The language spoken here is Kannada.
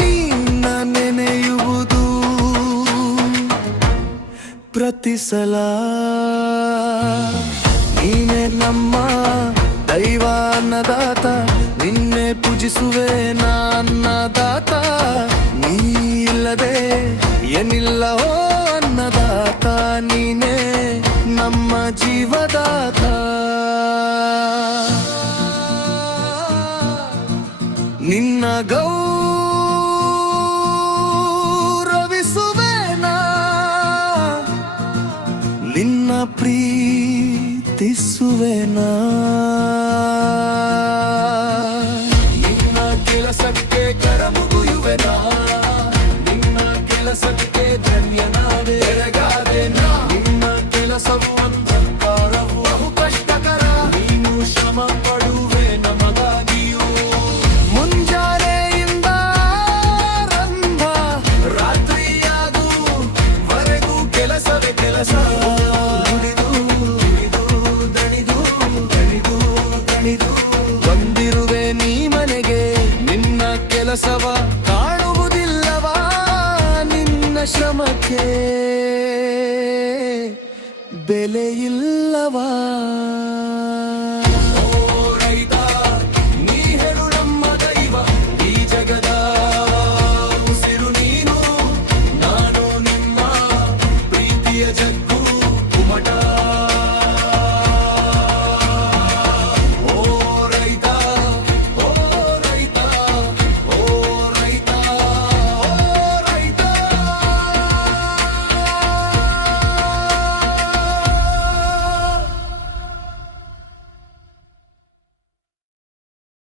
ನಿನ್ನ ನೆನೆಯುವುದು ಪ್ರತಿ ಸಲ. ನೀನೇ ನಮ್ಮ ದೈವ ಅನ್ನದಾತ, ನಿನ್ನೆ ಪೂಜಿಸುವೆ ಅನ್ನದಾತ. ನೀ ಇಲ್ಲದೆ ಏನಿಲ್ಲ ಓ ಅನ್ನದಾತ, ನೀನೇ ನಮ್ಮ ಜೀವದಾತ. ನಿನ್ನ ಗೌರವಿಸುವೆನಾ, ನಿನ್ನ ಪ್ರೀತಿಸುವೆನಾ. ನಿನ್ನ ಕೆಲಸಕ್ಕೆ ಕರಮುಗಿಯುವೆನಾ, ನಿನ್ನ ಕೆಲಸಕ್ಕೆ ಧನ್ಯನಾದೆ ಬೆರಗಾದೆನಾ. ನಿನ್ನ ಕೆಲಸವು ಅಂಧಕಾರವು ಬಹು ಕಷ್ಟಕರ, ನೀನು ಶ್ರಮ ಪಡುವೆ ನಮಗಾಗಿಯೂ. ಮುಂಜಾನೆಯಿಂದ ಆರಂಭ ರಾತ್ರಿಯಾಗುವರೆಗೂ ಕೆಲಸವೇ ಕೆಲಸ. ಬಂದಿರುವೆ ನೀ ಮನೆಗೆ, ನಿನ್ನ ಕೆಲಸವ ಕಾಣುವುದಿಲ್ಲವಾ, ನಿನ್ನ ಶ್ರಮಕ್ಕೆ ಬೆಲೆಯಿಲ್ಲವಾ.